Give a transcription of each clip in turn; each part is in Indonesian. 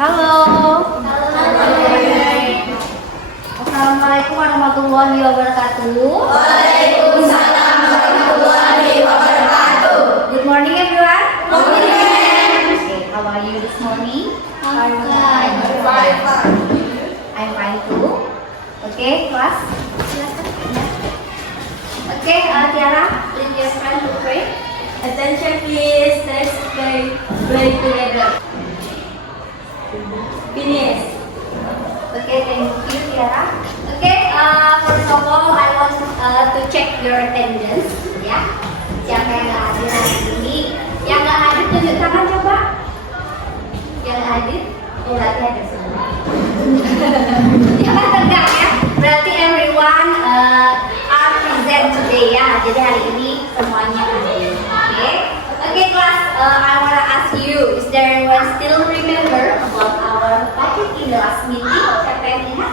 Halo. Assalamualaikum warahmatullahi wabarakatuh. Waalaikumsalam warahmatullahi wabarakatuh. Good morning everyone. Good morning. Okay, how are you this morning? I'm I'm fine too. Okay, class. Okay, Tiara, please your friend to pray. Attention please, let's play together. Finish. Okay, thank you, Tiara. Okay, first of all, I want to check your attendance, ya. Siapa yang nggak hadir hari ini? Yang nggak hadir tunjuk tangan coba. Yang nggak hadir, oh berarti ada semua. Jangan tegak ya. Berarti everyone are present today ya. Jadi hari ini semuanya hadir. Okay, okay class. I wanna ask you, is there anyone still remember about our topic in the last meeting? Siapa yang ingat?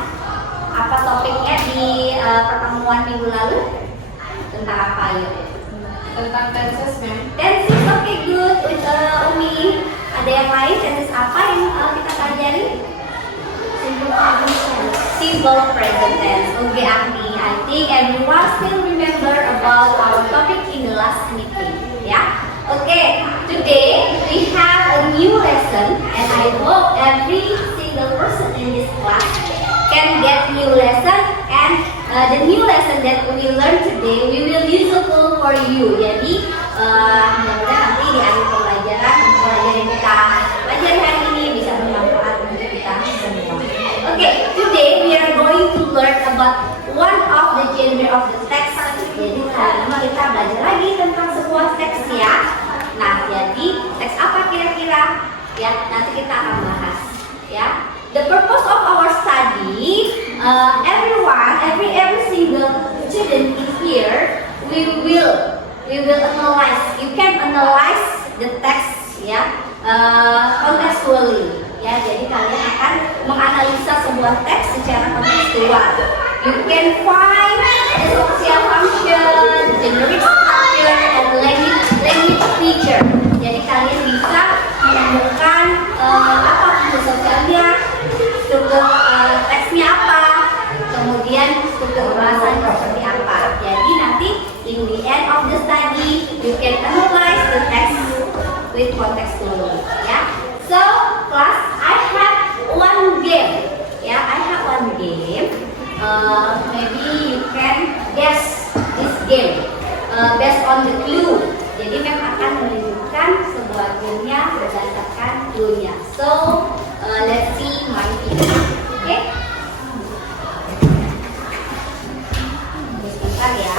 Apa topiknya di pertemuan minggu lalu? Tentang apa yuk? Tentang tenses, ma'am. Tenses, oke good. Umi, ada yang lain? Tenses apa yang kita pelajari? Simple present tense. Okay, Agni. I think everyone still remember about our topic in the last meeting. Yeah. Okay. Today we have a new lesson, and I hope every single person in this class can get new lesson. And the new lesson that we learn today, we will useful for you. Jadi mudah-mudahan nanti di akhir pelajaran yang kita pelajari hari ini bisa bermanfaat untuk kita semua. Okay, today we are going to learn about one of the genre of the text. Jadi hari ini kita belajar lagi tentang sebuah teks ya. Nah, jadi teks apa kira-kira? Ya, nanti kita akan bahas. Ya, the purpose of our study, everyone, every single student in here, we will analyze. You can analyze the text ya, contextually. Ya, jadi kalian akan menganalisa sebuah teks secara kontekstual. You can find the social function, generic structure, and language feature. Jadi kalian bisa menemukan apa fungsi sosialnya, struktur teksnya apa, kemudian struktur bahasanya seperti apa. Jadi nanti in the end of the study, you can analyze the text with contextually. Ya. So, class, I have one game. Yeah, I have one game. Maybe you can guess this game based on the clue. Jadi Mem akan menunjukkan sebuah gamenya berdasarkan clue-nya. So, let's see my video. Okay? Sebentar ya.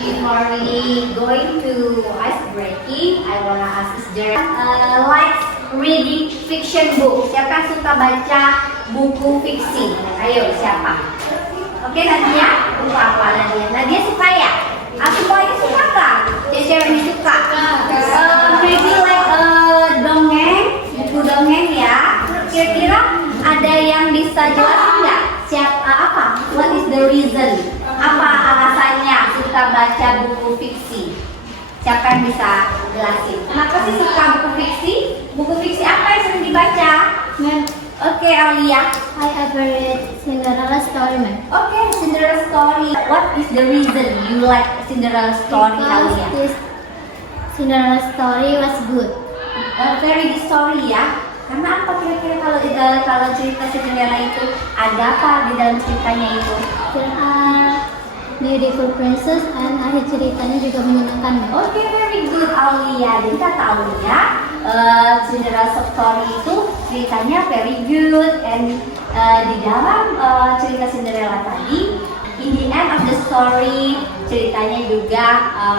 before we going to ice breaking, I wanna ask is there likes reading fiction book? Siapa yang suka baca buku fiksi? Ayo, siapa? Oke, Nadia, buku apa Nadia? Nadia suka ya? Aku lagi suka nggak? Cewek ini suka. Maybe like dongeng, buku dongeng ya. Kira-kira ada yang bisa jelasin nggak? Siapa apa? What is the reason? Apa alasannya suka baca buku fiksi? Siapa yang bisa jelasin? Kenapa sih suka buku fiksi? Buku fiksi apa yang sering dibaca? Oke, Aulia. I ever read Cinderella story, ma'am. Oke, Cinderella story. What is the reason you like Cinderella story, Aulia? This Cinderella story was good. Very good story ya. Karena apa kira-kira kalau cerita Cinderella itu ada apa di dalam ceritanya itu? There are beautiful princess and akhir ceritanya juga menyenangkan, ma'am. Oke, very good Aulia. Jadi kita tahu ya, Cinderella story itu ceritanya very good and di dalam cerita Cinderella tadi, in the end of the story ceritanya juga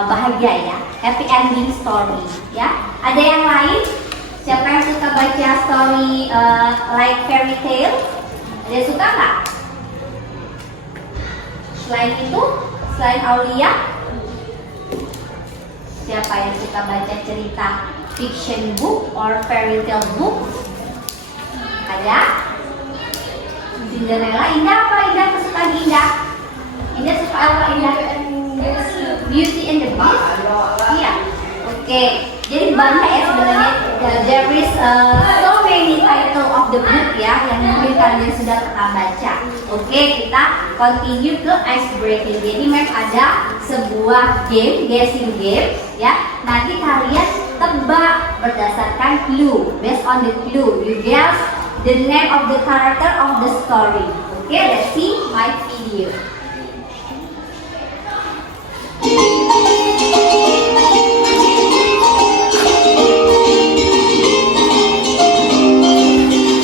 bahagia ya, happy ending story ya. Ada yang lain? Siapa yang suka baca story like fairy tale? Ada yang suka nggak? Selain itu, selain Aulia, siapa yang suka baca cerita fiction book or fairy tale book? Ada? Cinderella. Indah apa? Indah kesukaan Indah? Indah suka apa Indah? Beauty and the Beast? Iya. Oke. Jadi banyak ya sebenarnya. There is so many title of the book ya yang mungkin kalian sudah pernah baca. Oke, kita continue ke ice breaking. Jadi memang ada sebuah game, guessing game ya. Nanti kalian tebak berdasarkan clue. Based on the clue, you guess the name of the character of the story. Okay, let's see my video.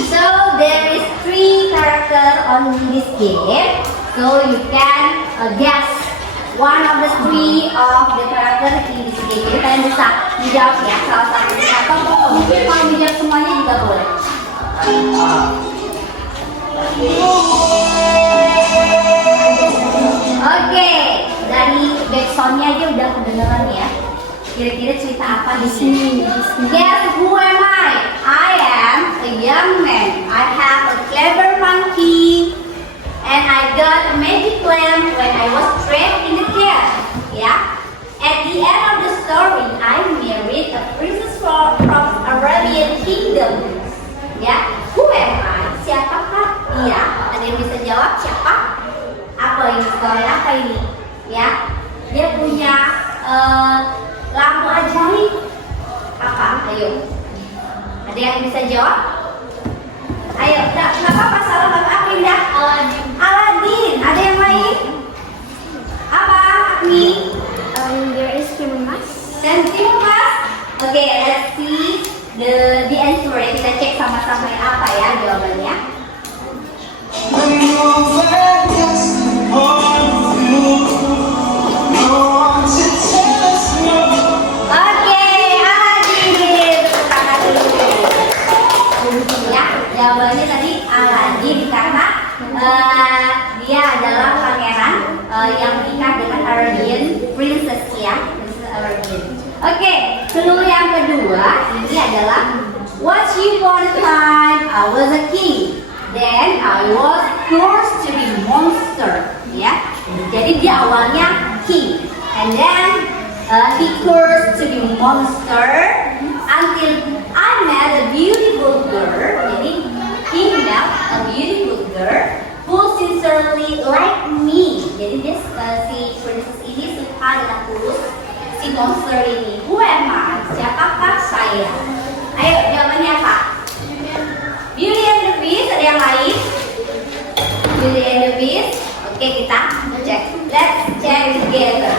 So there is 3 characters on this game. So you can guess one of the 3 of the character in this game. Jadi kalian bisa menjawab ya salah satunya atau mungkin kalau menjawab semuanya juga boleh. Oke, dari backsoundnya aja udah kedengeran ya. Kira-kira cerita apa di sini? Guess who am I? I am a young man. I have a clever monkey, and I got a magic lamp when I was trapped in the cave. Ya. At the end of the story, I married a princess from Arabian Kingdom. Ya, who am I? Siapakah dia? Ada yang bisa jawab siapa? Apa ini? Story apa ini? Ya, dia punya lampu ajaib. Apa? Ayo. Ada yang bisa jawab? Ayo, nggak apa-apa salah apa Indah? Aladin. Aladin. Ada yang lain? Apa? Agni? There is Christmas. Dan Timukas? Oke, let's see the answer. Kita cek sama-sama ya, apa ya jawabannya. Oke, Aladin. Tepuk tangan dulu. Ya, jawabannya tadi Aladin karena dia adalah pangeran yang menikah dengan Arabian princess ya, princess Arabian. Oke, clue yang kedua ini adalah once upon a time I was a king, then I was cursed to be monster. Ya, jadi dia awalnya king, and then he cursed to be monster until I met a beautiful girl. Jadi he met a beautiful girl who sincerely like me. Jadi dia si princess ini suka dengan tulus si monster ini. Who am I? Siapakah saya? Ayo jawabannya apa? Beauty and the Beast. Ada yang lain? Beauty and the Beast. Oke, kita cek. Let's check together.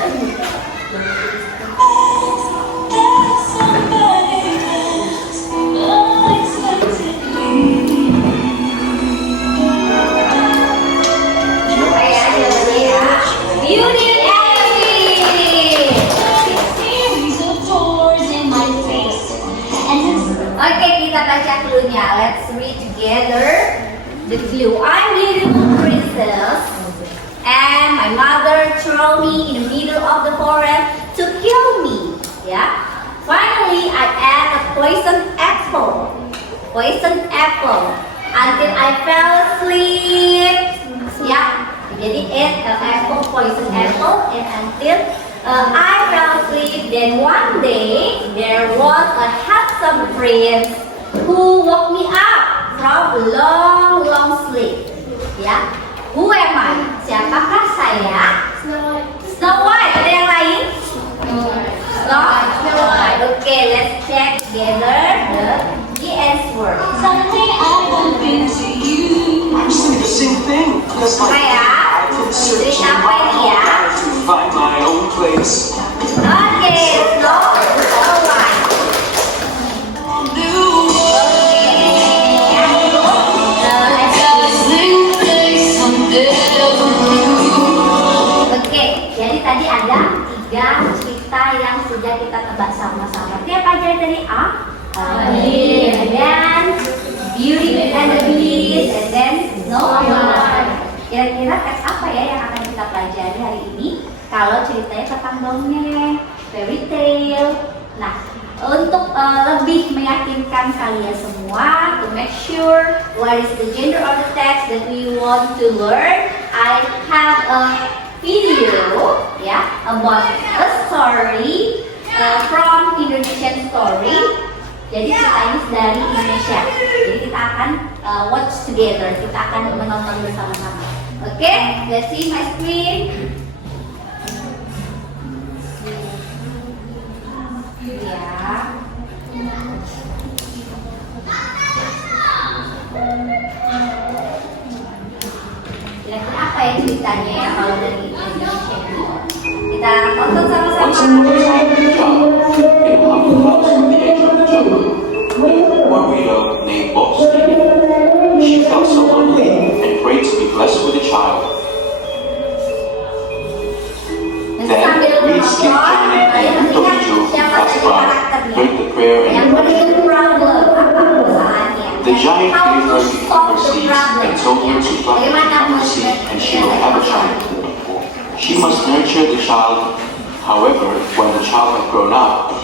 Beauty and the Beast. clue. I'm beautiful princess, and my mother threw me in the middle of the forest to kill me. Yeah. Finally, I ate a poisoned apple. Poisoned apple until I fell asleep. Yeah. Jadi ate an apple, poisoned apple, and until I fell asleep. Then one day there was a handsome prince who woke me up from a long, long sleep. Ya, who am I? Siapakah saya? Snow White. Ada yang lain? Snow White. Okay, let's check together the answer. Something I bump into you. I was thinking the same thing. Because like Kaya, I could search cerita apa ini ya? to find my own place. Okay, Snow White. Oke, jadi tadi ada 3 cerita yang sudah kita tebak sama-sama. Ini apa aja tadi? And then Beauty and the Beast, and then Snow White. Kira-kira teks apa ya yang akan kita pelajari hari ini? Kalau ceritanya tentang dongeng, fairy tale. Nah, untuk lebih meyakinkan kalian semua, to make sure what is the gender of the text that we want to learn, I have a video about a story from Indonesian story. Jadi ceritanya dari Indonesia. Jadi kita akan watch together, kita akan menonton bersama-sama. Oke, let's see my screen. Ya. Kira-kira apa ya ceritanya ya kalau dari Indonesia ini? Kita tonton sama-sama. Once upon a time, a child in a humble house on the edge of the jungle lived a warrior named Bostini. She felt so lonely and prayed to be blessed with a child. Then, we skipped journey and Buto Ijo passed by, heard the prayer Yang and paling problem apa masalahnya? the giant How gave to her solve cucumber the seeds problem? and told her to plant the Bagaimana cucumber seed and she will have a child. She must nurture the child. However, when the child had grown up,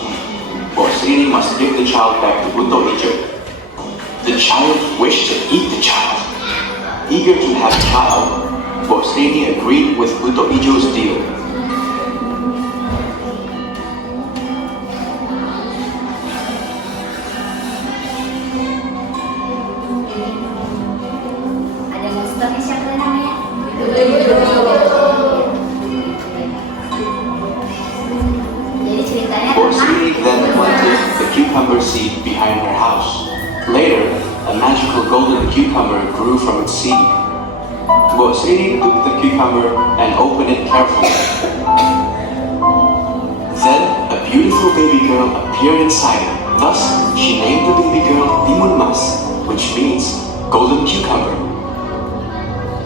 Bostini must give the child back to Buto Ijo. The child wished to eat the child. Eager to have a child, Bostini agreed with Buto Ijo's deal. Ada monsternya siapa namanya? Jadi ceritanya Bostini then planted the cucumber seed behind her house. Later, a magical golden cucumber grew from its seed. Bostini took the cucumber and opened it carefully. Then, a beautiful baby girl appeared inside it. Thus, she named the baby girl Timun Mas, which means golden cucumber.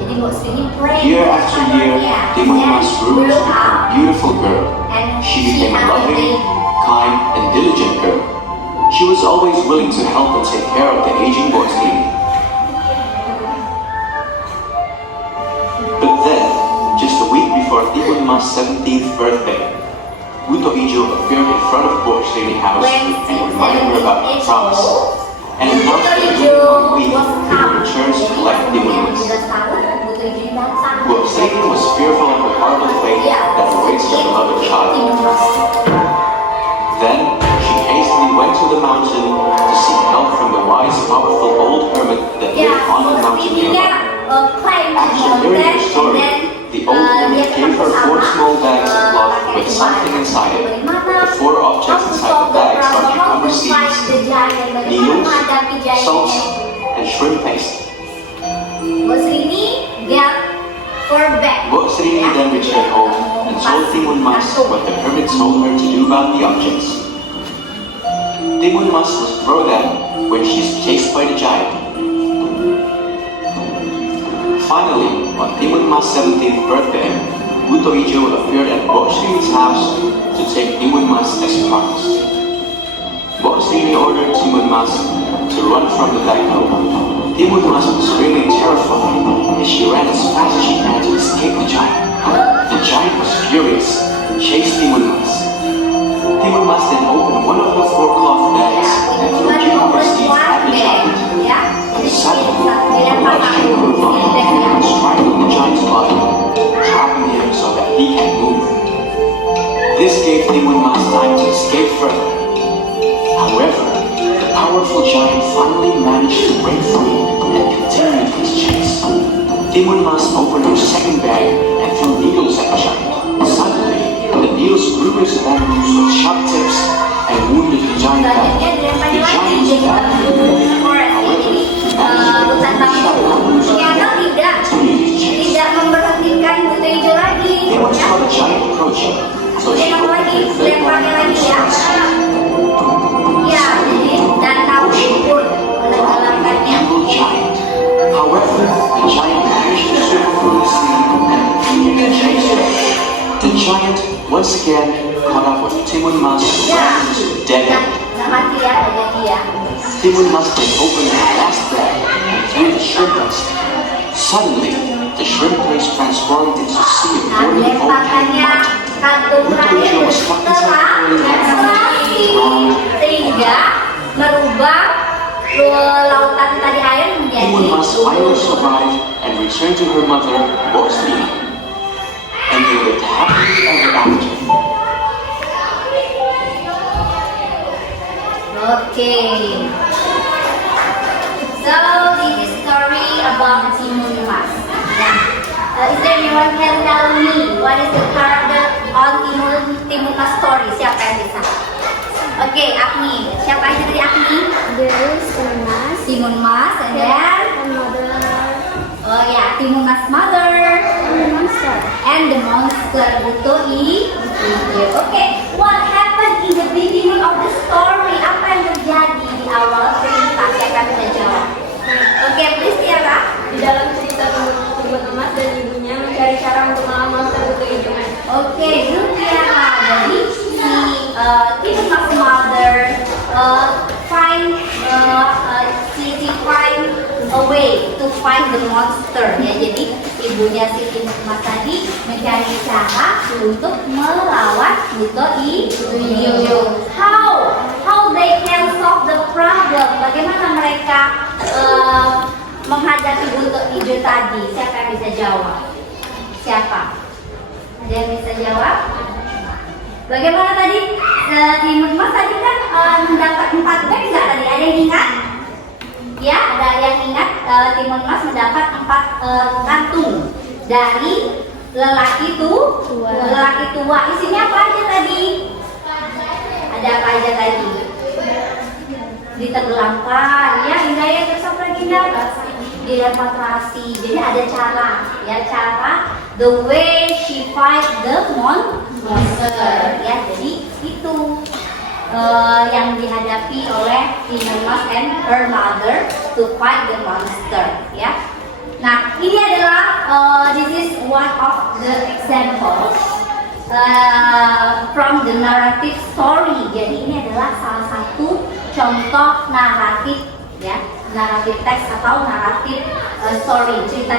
Jadi Bostini pray Year after year, Timun Mas grew to become a beautiful girl. and She became a had loving, baby. kind, and diligent girl. She was always willing to help and take care of the aging Bostini. But then, just a week before Timun Mas' 17th birthday, Buto Ijo appeared in front of Bostini's house When and reminded her about the 17 promise, and announced that Buto within 1 week was he come. would return to Jadi collect Timun kemudian Mas. 17 tahun, Buto Ijo datang. Bostini was fearful of the horrible fate that awaits the beloved child. Then, she hastily went to the mountain to seek help from the wise, powerful old hermit that Ya, lived on the mountain Bostininya nearby. claim to After be hearing dead, her story, and then the old hermit dia gave her 4 sama, small bags of cloth pakai with something cuman. inside it. Bagaimana The 4 objects how to inside solve the bags problem, are how cucumber to fight seeds, the giant, bagaimana needles, menghadapi giant salts, ini. and shrimp paste. Bostini get her back. Bostini then returned home and told Timun Mas what the hermit told her to do about the objects. Timun Mas must throw them when she is chased by the giant. Finally, on Timun Mas' 17th birthday, Buto Ijo appeared at Bostini's house to take Timun Mas as promised. Bostini ordered Timun Mas to run from the battle. Timun Mas was really terrified as she ran as fast as she can to escape the giant. The giant was furious and chased Timun Mas. Timun Mas then opened one of the 4 cloth bags and threw cucumber seeds at the giant. Suddenly, a large shape of vine strangled the giant's body, trapping him so that he can't move. This gave Timun Mas time to escape further. However, the powerful giant finally managed to break free and continued his chase. Timun Mas opened her second bag and threw needles at the giant. Suddenly, the needles grew into bamboos with sharp tips and wounded the giant back. The giant was badly wounded. However, hutan bambu ternyata tidak memberhentikan buto hijau lagi. Timun saw the giant approaching, so she Tengok lagi, opened her lemparnya bag lagi ya. Ya, jadi danau pun menenggelamkannya. evil giant. However, the giant managed to swim through the sea and continued to chase her. The giant once again caught up with Timun Mas and Ya, ran into the dead end. nggak mati ya, nggak jadi ya. Timun Mas then opened her last bag and threw the shrimp paste. Suddenly, the shrimp paste transformed into a sea of Nah, boiling foam. dilemparkannya kantung terakhir setelah eksplorasi sehingga merubah lautan tadi air menjadi Timun Mas finally survived and returned to her mother, Boxley, and they lived happily ever after. Okay. So this is story about Timun Mas. Is there anyone can tell me what is the character on Timun Mas story? Siapa yang bisa? Oke, Agni. Siapa aja tadi Agni? There is Mas, Timun Mas, and then mother, oh ya, Timun Mas mother and monster. and the monster Buto hijau. Oke, what happened in the beginning of the story? Apa yang terjadi di awal cerita? Siapa yang bisa jawab? Oke, please Tiara. Di dalam cerita Timun Mas dan ibunya mencari cara untuk melawan monster buto hijau. Oke, good Tiara. Jadi si Timun Mas mother find a way to find the monster ya. Jadi ibunya si Timun Mas tadi mencari cara untuk melawan buto hijau. How they can solve the problem? Bagaimana mereka menghadapi buto hijau tadi? Siapa yang bisa jawab? Siapa? Ada yang bisa jawab? Bagaimana tadi? Timun Mas tadi kan mendapat 4 bag nggak tadi? Ada yang ingat? Ya, ada yang ingat Timun Mas mendapat 4 kantung dari lelaki tua. Isinya apa aja tadi? Ada apa aja tadi? Ditenggelamkan, ya Indah ya, terus apa lagi Indah? Dilempar terasi. Jadi ada cara, ya cara the way she fight the monster, ya. Jadi itu yang dihadapi oleh Timun Mas and her mother to fight the monster, ya. Nah, ini adalah this is one of the examples from the narrative story. Jadi ini adalah salah satu contoh naratif, ya, naratif teks atau naratif story, cerita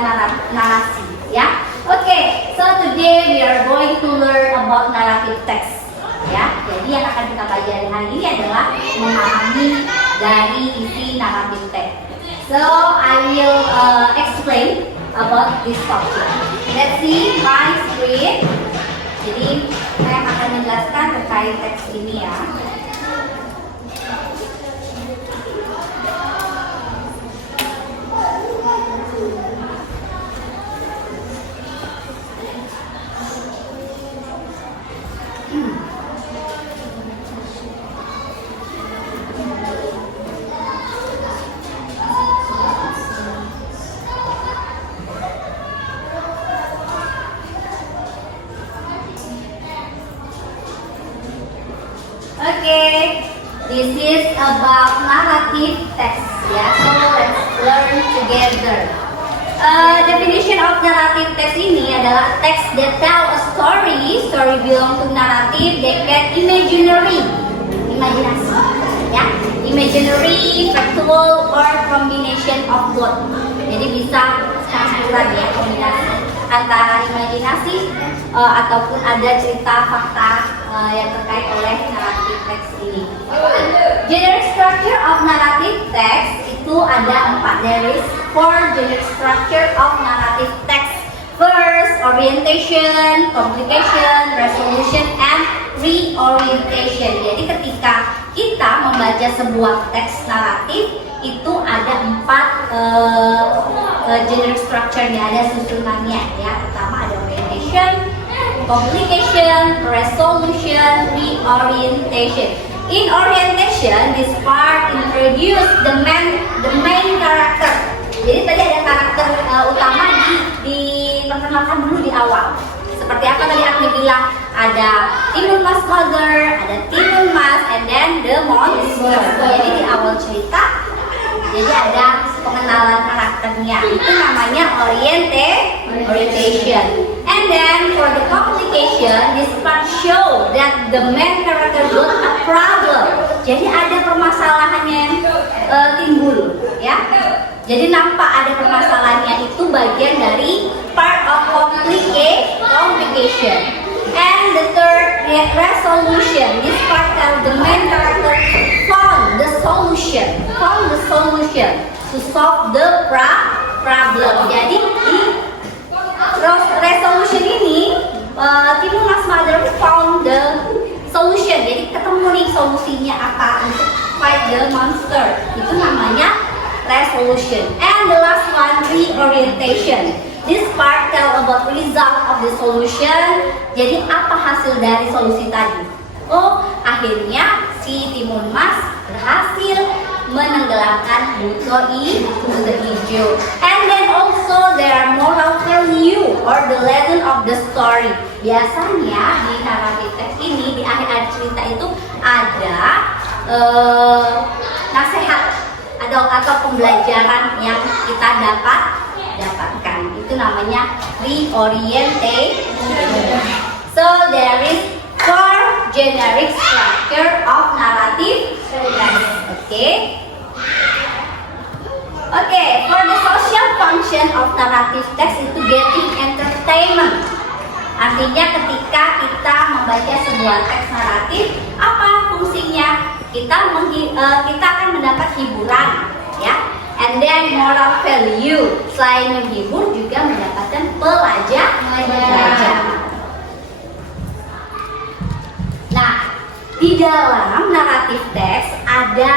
narasi, ya. Okay, so today we are going to learn about narrative text, ya. Jadi yang akan kita pelajari hari ini adalah memahami dari isi naratif teks. So I will explain about this topic. Let's see my screen. Jadi saya akan menjelaskan terkait teks ini ya. Okay, this is about narrative text. Yeah, so let's learn together. Definition of narrative text ini adalah text that tell a story. Story belong to narrative that get imaginary, imajinasi. ya. Imaginary, factual, or combination of both. Jadi bisa campuran ya, kombinasi antara imajinasi ataupun ada cerita fakta yang terkait oleh naratif teks ini. Generic structure of narrative text itu ada 4. There is 4 generic structure of narrative text. First, orientation, complication, resolution, and reorientation. Jadi ketika kita membaca sebuah teks naratif itu ada 4 generic structure-nya, ada susunannya ya. Pertama ada orientation, complication, resolution, reorientation. In orientation, this part introduce the main character. Jadi tadi ada karakter utama diperkenalkan dulu di awal. Seperti apa tadi aku bilang, ada Timun Mas Mother, ada Timun Mas, and then the monster. Jadi di awal cerita, jadi ada pengenalan karakternya. Itu namanya orientation. And then for the complication, this part show that the main character got a problem. Jadi ada permasalahannya yang timbul, ya. Jadi nampak ada permasalahannya, itu bagian dari part of complication. And the third, resolution. This part of the main character found the solution to solve the problem. Jadi di resolution ini, Timun Mas Mother found the solution. Jadi ketemu nih solusinya apa untuk fight the monster. Itu namanya resolution. And the last one, reorientation. This part tell about result of the solution. Jadi apa hasil dari solusi tadi? Oh, akhirnya si Timun Mas berhasil menenggelamkan buto hijau. And then also there are moral value or the lesson of the story. Biasanya di naratif teks ini, di akhir cerita itu ada nasihat atau pembelajaran yang kita dapatkan. Itu namanya reorientation. So there is 4 generic structure of narrative text. Okay, for the social function of narrative text itu getting entertainment. Artinya ketika kita membaca sebuah teks naratif, apa fungsinya? Kita akan mendapat hiburan, ya. And then moral value, selain menghibur juga mendapatkan pelajaran. Nah, di dalam naratif teks ada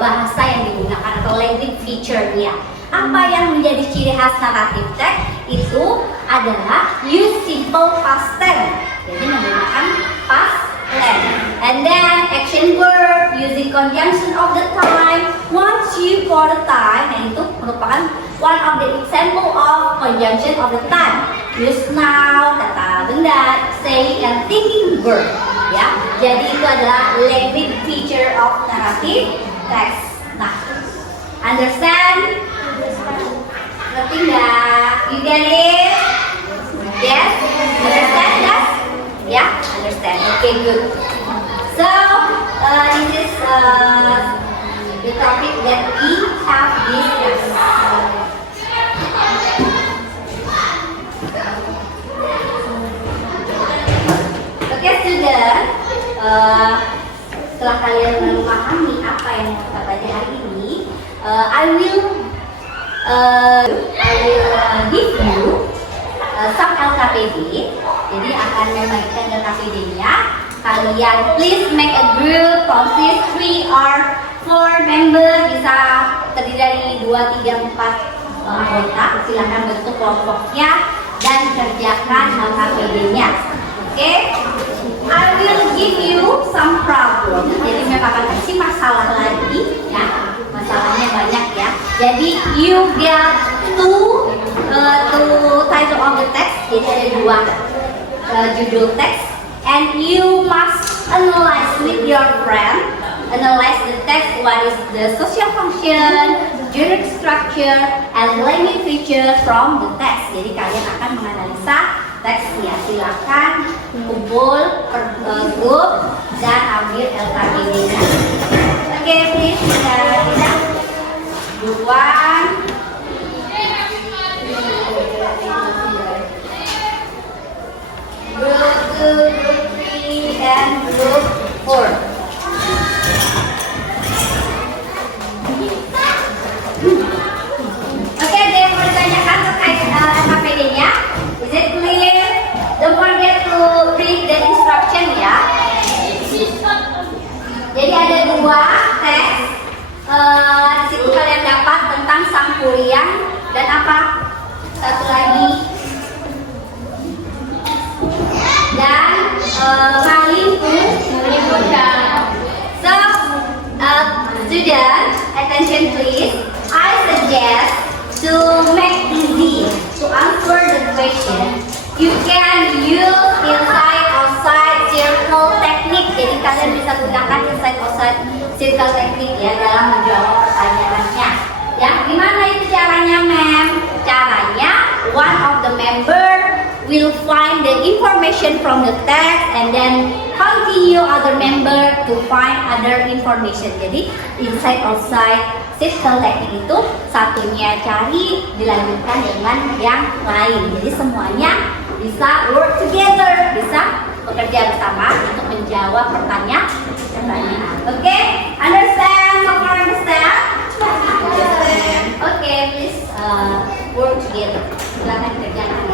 bahasa yang digunakan atau language feature-nya. Apa yang menjadi ciri khas naratif teks itu adalah use simple past tense. Jadi menggunakan past tense. And then action verb using conjunction of the time, once you for the time, dan itu merupakan one of the example of conjunction of the time. Use now, kata benda, say, and thinking verb. Ya, jadi itu adalah language feature of narrative text. Nah, understand? Ngerti nggak? You get it? Yes? Understand, guys? Yeah, understand. Okay, good. So, this is the topic that we have discussed. Okay, student. Setelah kalian memahami apa yang kita pelajari hari ini, I will give you some LKPD. Jadi akan membagikan LKPD-nya. Kalian please make a group consist 3 or 4 member, bisa terdiri dari 2, 3, 4 anggota. Silakan bentuk kelompoknya dan kerjakan LKPD-nya. Oke? I will give you some problem. Jadi memang akan kasih masalah lagi, ya. Masalahnya banyak ya. Jadi you get two title of the text. Jadi ada 2 judul teks. And you must analyze with your friend. Analyze the text. What is the social function, generic structure, and language feature from the text. Jadi kalian akan menganalisa teksnya. Silakan kumpul per grup dan ambil LKPD-nya. Okay, please. Group 1. Group 2, Group 3, and Group 4. Oke, ada yang mau ditanyakan terkait LKPD-nya? Is it clear? Don't forget to read the instruction ya. Jadi ada 2 teks di situ kalian dapat tentang sang kuliah dan apa? Satu lagi dan menimbulkan. So, students, attention please. I suggest to make easy to answer the question. You can use inside outside circle technique. Jadi kalian bisa gunakan inside outside circle technique ya dalam menjawab pertanyaannya. Ya, gimana itu caranya, ma'am? Caranya, one of the member will find the information from the text and then continue other member to find other information. Jadi inside outside circle technique itu satunya cari dilanjutkan dengan yang lain. Jadi semuanya bisa work together, bisa bekerja bersama untuk menjawab pertanyaan. Oke, understand? So far understand? Oke, please work together. Silakan kerjakan.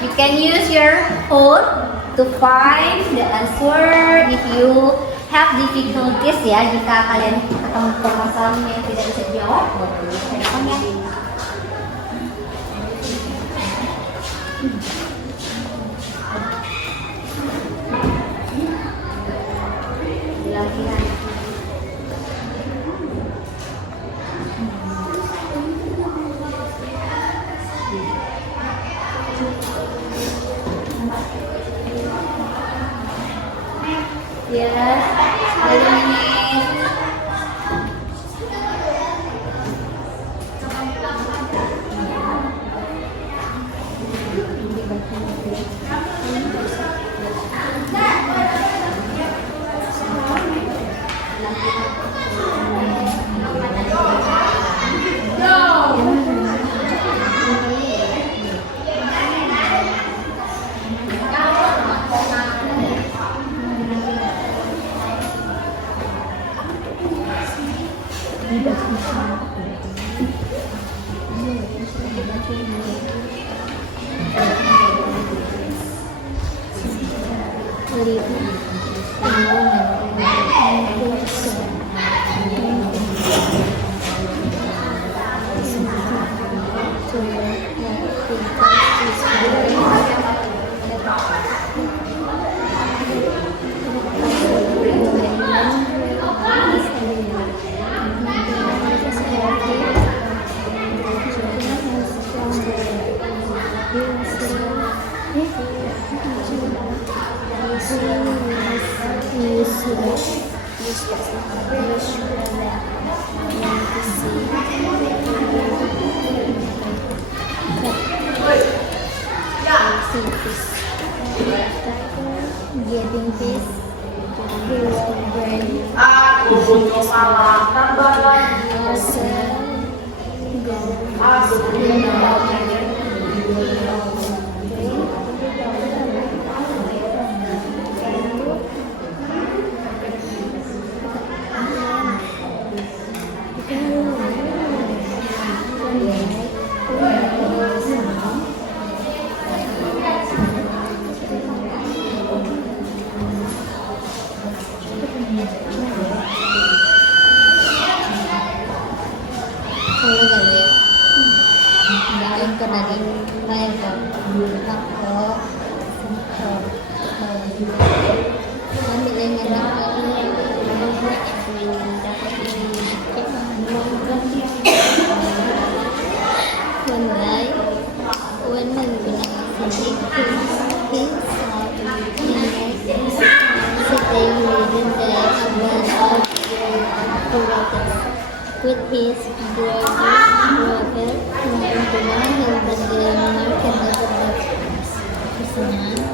You can use your phone to find the answer if you have difficulties ya. Jika kalian ketemu permasalahan yang tidak bisa dijawab, boleh telepon ya. Yes, 10 menit. Getting this, he will bring Aku punya salah tambahan. Aku punya with his brother Kumaimpuna held that the monarch can never have kesenangan.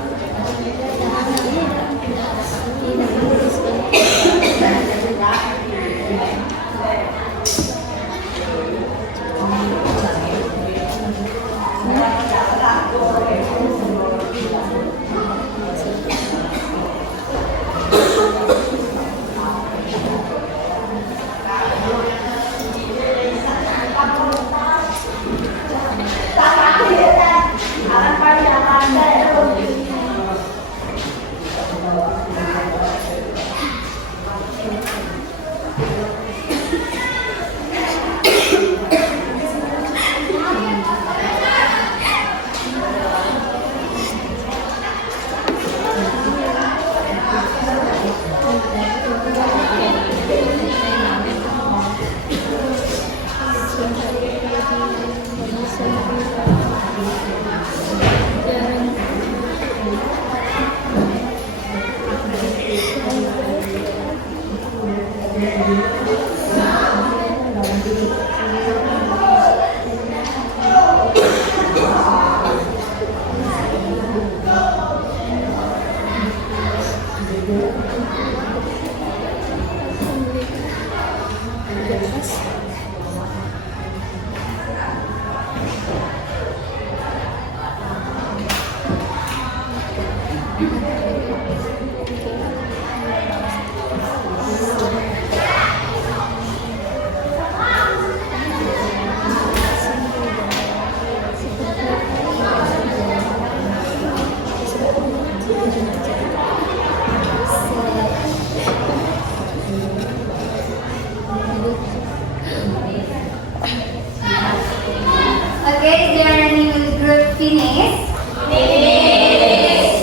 Okay, is there any group finish? Finish.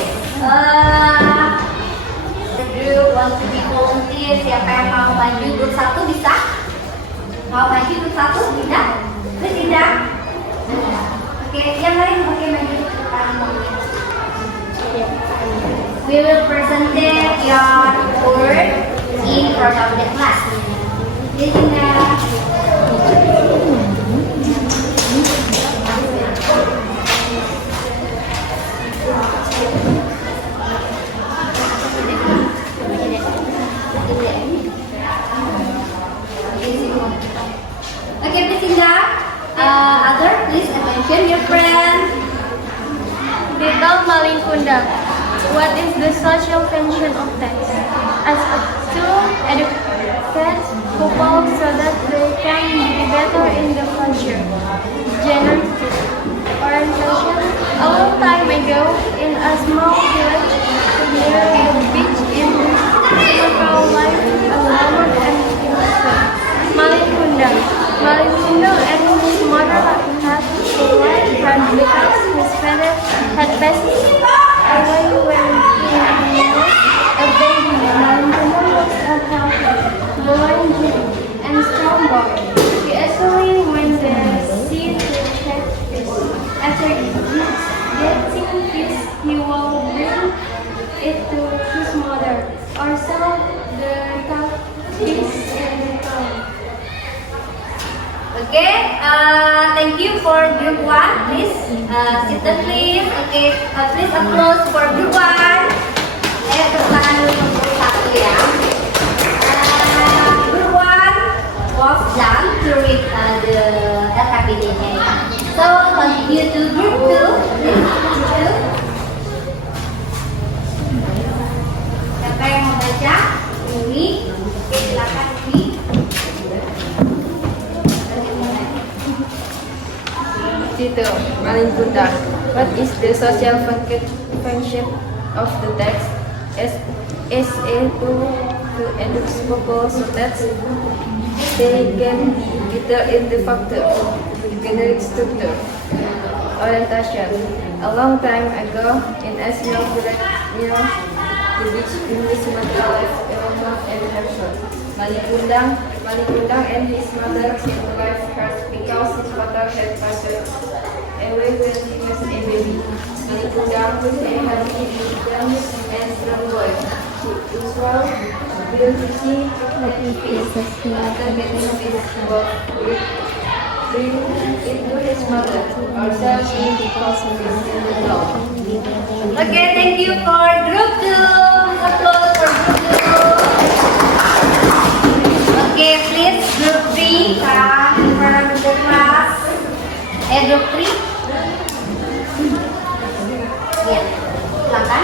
The group want to be volunteer. Siapa yang mau maju grup 1 bisa? Mau maju grup 1? Tidak? Terus tidak? Oke, yang lain oke maju. We will present your work in front of the class. Tidak? Okay, please Indah. Other, please attention your friend. Detail Malin Kundang. What is the social function of text? As a tool, educate people so that they can be better in the future. Generic orientation. A long time ago, in a small village near the beach in Sumatera life a woman and innocent. Malin Kundang. Malin Kundang and his mother had to live hard because his father had passed away when he was a baby. Malin Kundang was a healthy, blind, and strong boy. He actually went the sea to catch fish. After getting fish, he will bring it to his mother or sell the fish in the town. Okay, thank you for group 1. Please sit down please. Okay, please applause for group 1. Tepuk tangan dulu untuk group 1 ya. Group 1 was done to read the LKPD-nya ya. So continue to group 2. Please, group 2. Siapa yang mau baca? Ini. Oke, silakan ini. Tito, Malin Kundang. What is the social function of the text? As a tool to educate people so that they can be better in the factor, generic structure, orientation. A long time ago, in a small village near the beach in the Sumatera life a woman and her son. Malin Kundang and his mother survived hurt because his father had passed away when he was a baby. Malin Kundang was a healthy, young, and strong boy. Israel will see What is the social bring into his mother, ourselves in the Okay, thank you for group 2. Applause for group 2. Okay, please group 3 come in front of the class. Group 3. Ya, silakan.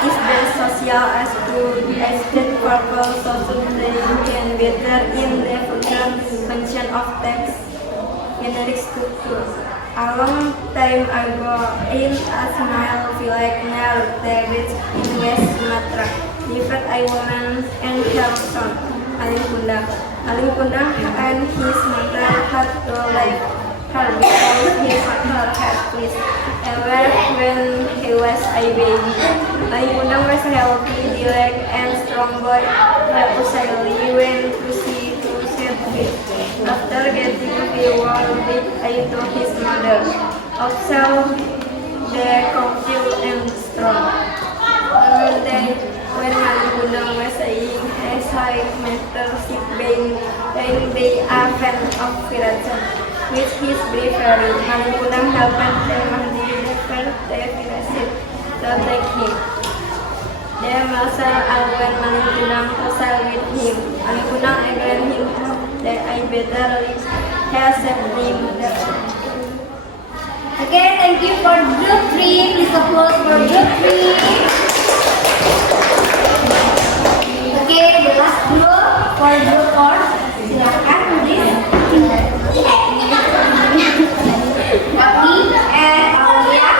is the social as to estate purpose so they can better in the future function of text generic structure. A long time ago in a small village near the beach in West Sumatra lived a woman and her son, Aling Kundang. Aling Kundang and his mother had to leave her because his mother had twins when he was a baby. Aling Kundang was a healthy, delicate, and strong boy, but suddenly went to sea to set fish. After getting the world big, I told his mother, observe the cocktail and strong. One day, when Aling Kundang was saying, as I master sick being, then they are fan of Virajan. With his bravery, Aling Kundang helped them deliver the Virajan to take him. They also when Aling Kundang to sail with him. Aling Kundang agreed him that I better have saved him. Okay, thank you for group 3. Please applause for group 3. Okay, the last group for group 4. Silakan please. Kami and Aulia.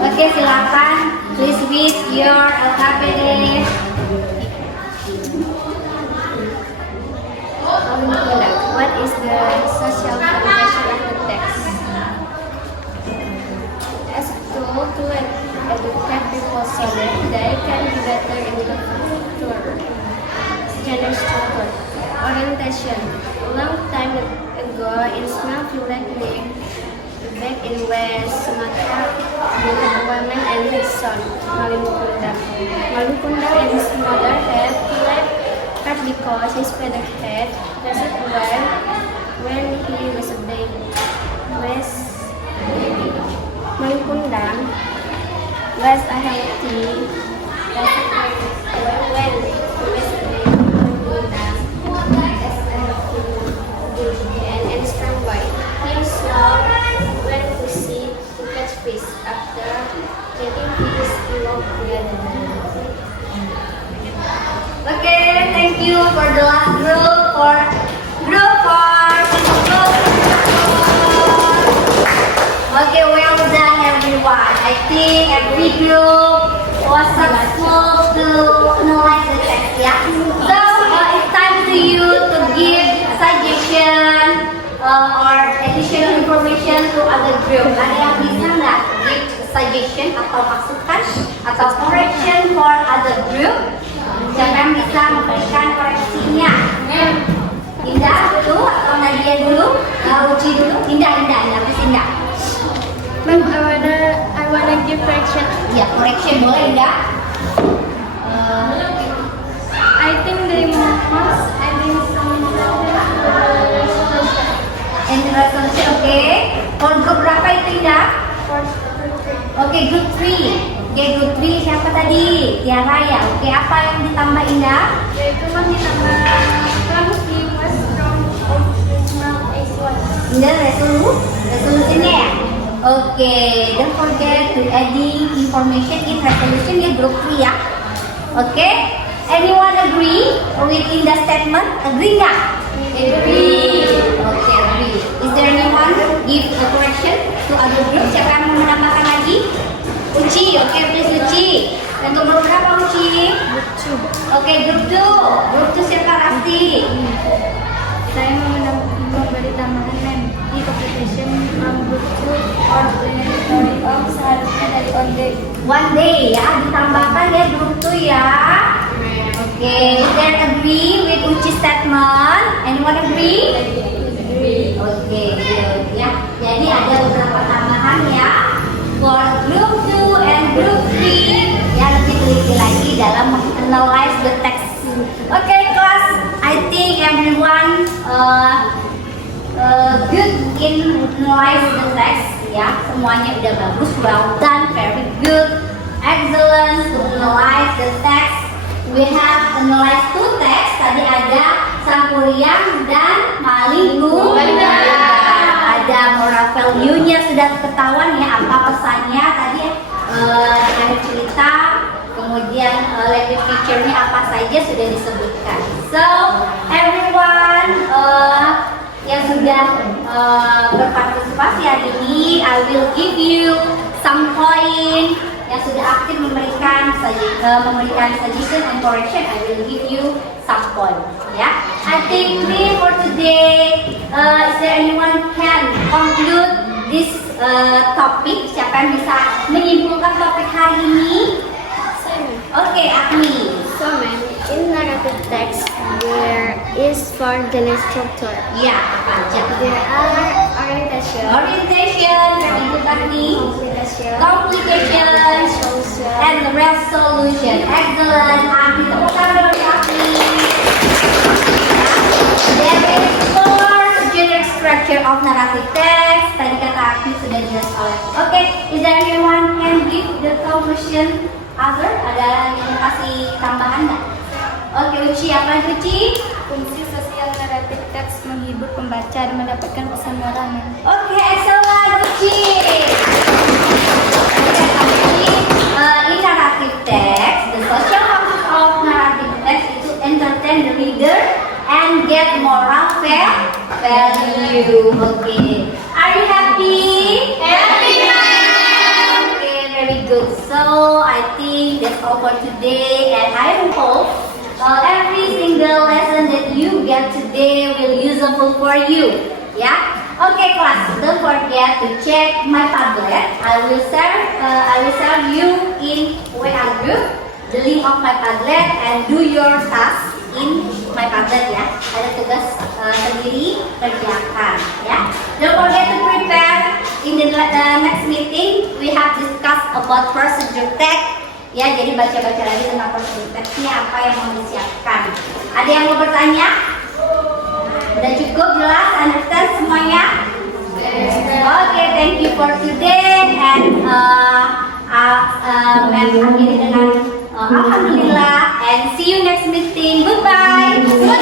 Okay, silakan. Please read your alphabet. What is the social foundation of the text? As a tool to educate people so that they can be better in the future. Gender structure. Orientation. A long time ago in small village back in West Sumatra, with a woman and his son, Maling Kundang. Maling Kundang and his mother had left cut because his father had passed away when he was a baby. Maling Kundang was a healthy, passed away when he was a baby. Maling Kundang as a healthy, and strong boy. He saw when to sea to catch fish after getting his log together. Okay, thank you for the last group for group 4. Okay, well done everyone. I think every group was successful to analyze the text, yeah? So, it's time to you to give suggestion or additional information to other group. Ada yang bisa nggak give suggestion atau masukan atau correction for other group? Siapa yang bisa memberikan koreksinya? Indah dulu atau Nadia dulu? Uci dulu? Indah, please Indah. Ma'am, I wanna give correction. Ya, correction boleh Indah. I think they must adding some And resolution, oke. For group berapa itu Indah? Oke, group 3. Oke, group 3 siapa tadi? Tiara ya. Oke, apa yang ditambah Indah? yaitu masih tambah fungsi was from original as1. Indah resolutionnya ya? Oke, don't forget to adding information in resolution ya group 3 ya. Oke, anyone agree with Indah statement? Agree nggak? Agree. Oke, agree. Is there anyone give a correction to other group? Siapa yang mau menambahkan lagi? Uci, oke, please Uci. Untuk group berapa Uci? Oke, group 2. Group 2 siapa Rasti? Saya mau materi tambahan mem di computation from group 2 or story of seharusnya dari on day. One day ya, ditambahkan ya group 2 ya. Oke, is there agree with Uci statement? Anyone agree? Oke, good ya. Jadi ada beberapa tambahan ya for group 2 and group 3 ya, lebih teliti lagi dalam analyze the text. Oke, class, I think everyone good in analyze the text ya. Semuanya udah bagus, well done, very good, excellent to analyze the text. We have analyze two text. Tadi ada Sampuriang dan Malingku. Ada moral value-nya sudah ketahuan ya, apa pesannya tadi ada cerita, kemudian language feature-nya apa saja sudah disebutkan. So everyone yang sudah berpartisipasi hari ini, I will give you some point. Yang sudah aktif memberikan suggestion and correction, I will give you some point. Ya, I think we for today. Is there anyone can conclude this topic? Siapa yang bisa menyimpulkan topik hari ini? Oke, Agni. So ma'am, in narrative text there is for the structure. Ya, apa aja? There are orientation, Very good, Agni. Complication and resolution. Excellent, Agni. Tepuk tangan dari Agni. There is four generic structure of narrative text. Tadi kata Agni sudah jelas oleh. Oke, is there anyone can give the conclusion? Other? Ada yang kasih tambahan nggak? Oke, Uci, apa Uci? fungsi sosial narrative text menghibur pembaca dan mendapatkan pesan moral. Oke, excellent, Uci. In narrative text, the social function of narrative text is to entertain the reader and get moral value. Okay, are you happy? Happy, ma'am. Okay, very good. So I think that's all for today, and I hope every single lesson that you get today will useful for you. Yeah. Okay, class. Don't forget to check my Padlet. I will share you in WA group the link of my Padlet and do your task in my Padlet ya. Ada tugas sendiri, kerjakan ya. Don't forget to prepare in the next meeting. We have discussed about procedure text. Ya, jadi baca-baca lagi tentang prosedur teksnya apa yang mau disiapkan. Ada yang mau bertanya? Udah cukup jelas, understand semuanya? Oke, thank you for today and akhiri dengan alhamdulillah and see you next meeting. Goodbye. Goodbye.